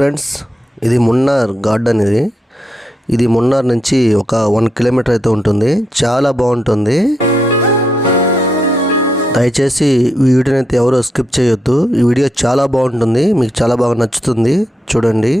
Friends, ఇది Munnar garden. ఇది మున్నార్ నుంచి ఒక 1 కిలోమీటర్ అయితే ఉంటుంది. చాలా బాగుంటుంది. దయచేసి ఈ వీడియోని అయితే ఎవరో స్కిప్ చేయొద్దు. ఈ వీడియో చాలా బాగుంటుంది, మీకు చాలా బాగా నచ్చుతుంది. చూడండి.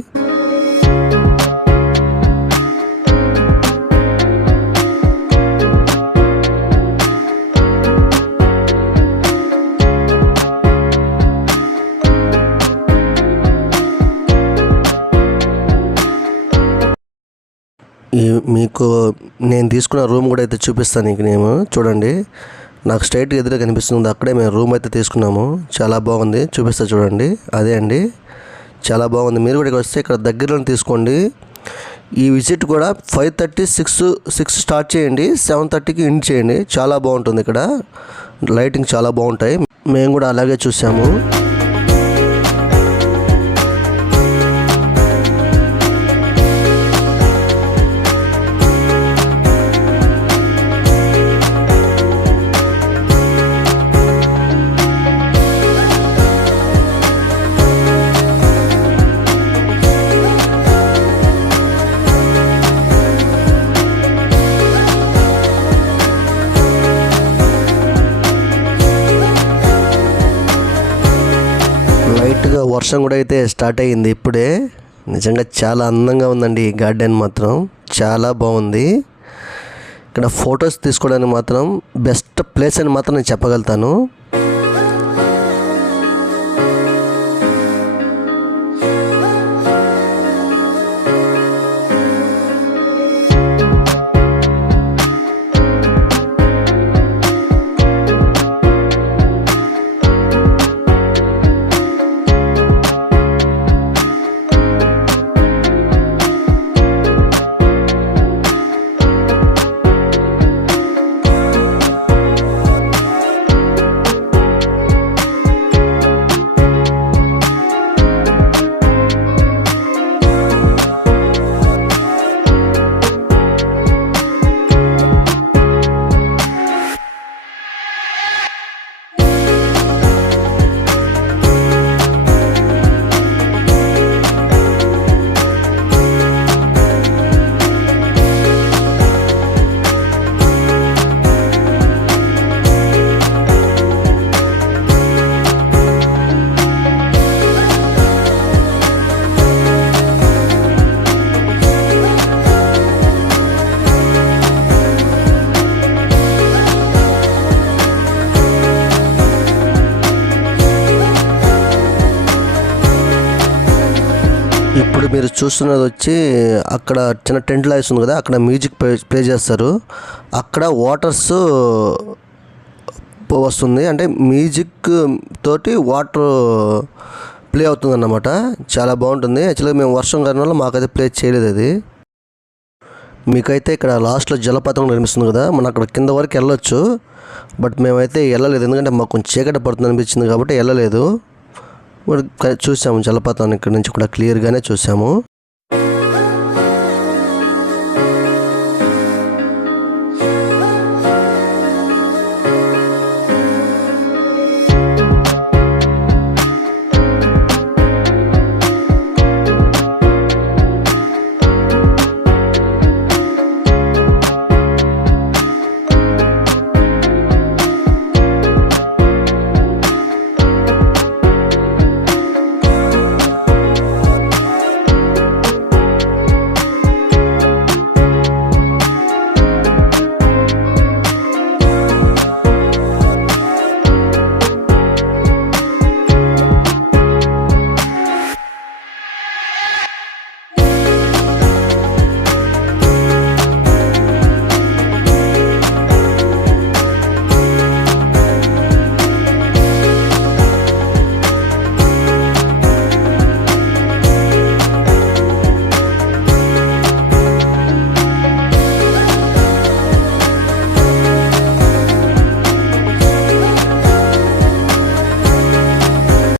మీకు నేను తీసుకున్న రూమ్ కూడా అయితే చూపిస్తాను. ఇంక నేను చూడండి, నాకు స్ట్రైట్గా ఎదురుగా కనిపిస్తుంది. అక్కడే మేము రూమ్ అయితే తీసుకున్నాము. చాలా బాగుంది, చూపిస్తా చూడండి. అదే అండి, చాలా బాగుంది. మీరు కూడా ఇక్కడ వస్తే ఇక్కడ దగ్గరలో తీసుకోండి. ఈ విజిట్ కూడా 5:30 6 స్టార్ట్ చేయండి, 7:30కి ఎండ్ చేయండి. చాలా బాగుంటుంది. ఇక్కడ లైటింగ్ చాలా బాగుంటాయి. మేము కూడా అలాగే చూసాము. లైట్గా వర్షం కూడా అయితే స్టార్ట్ అయ్యింది ఇప్పుడే. నిజంగా చాలా అందంగా ఉందండి ఈ గార్డెన్. మాత్రం చాలా బాగుంది. ఇక్కడ ఫొటోస్ తీసుకోవడానికి మాత్రం బెస్ట్ ప్లేస్ అని మాత్రం నేను చెప్పగలుగుతాను. ఇప్పుడు మీరు చూస్తున్నది వచ్చి అక్కడ చిన్న టెంట్ లైట్స్ ఉంది కదా, అక్కడ మ్యూజిక్ ప్లే చేస్తారు. అక్కడ వాటర్స్ వస్తుంది, అంటే మ్యూజిక్ తోటి వాటర్ ప్లే అవుతుంది అన్నమాట. చాలా బాగుంటుంది. యాక్చువల్గా మేము వర్షం కారణం వల్ల మాకైతే ప్లే చేయలేదు అది. మీకైతే ఇక్కడ లాస్ట్లో జలపాతం కనిపిస్తుంది కదా, మనం అక్కడ కింద వరకు వెళ్ళొచ్చు. బట్ మేమైతే వెళ్ళలేదు, ఎందుకంటే మాకు కొంచెం చీకటి పడుతుంది అనిపించింది కాబట్టి వెళ్ళలేదు. చూసాము జలపాతాన్ని ఇక్కడ నుంచి కూడా క్లియర్గానే చూసాము.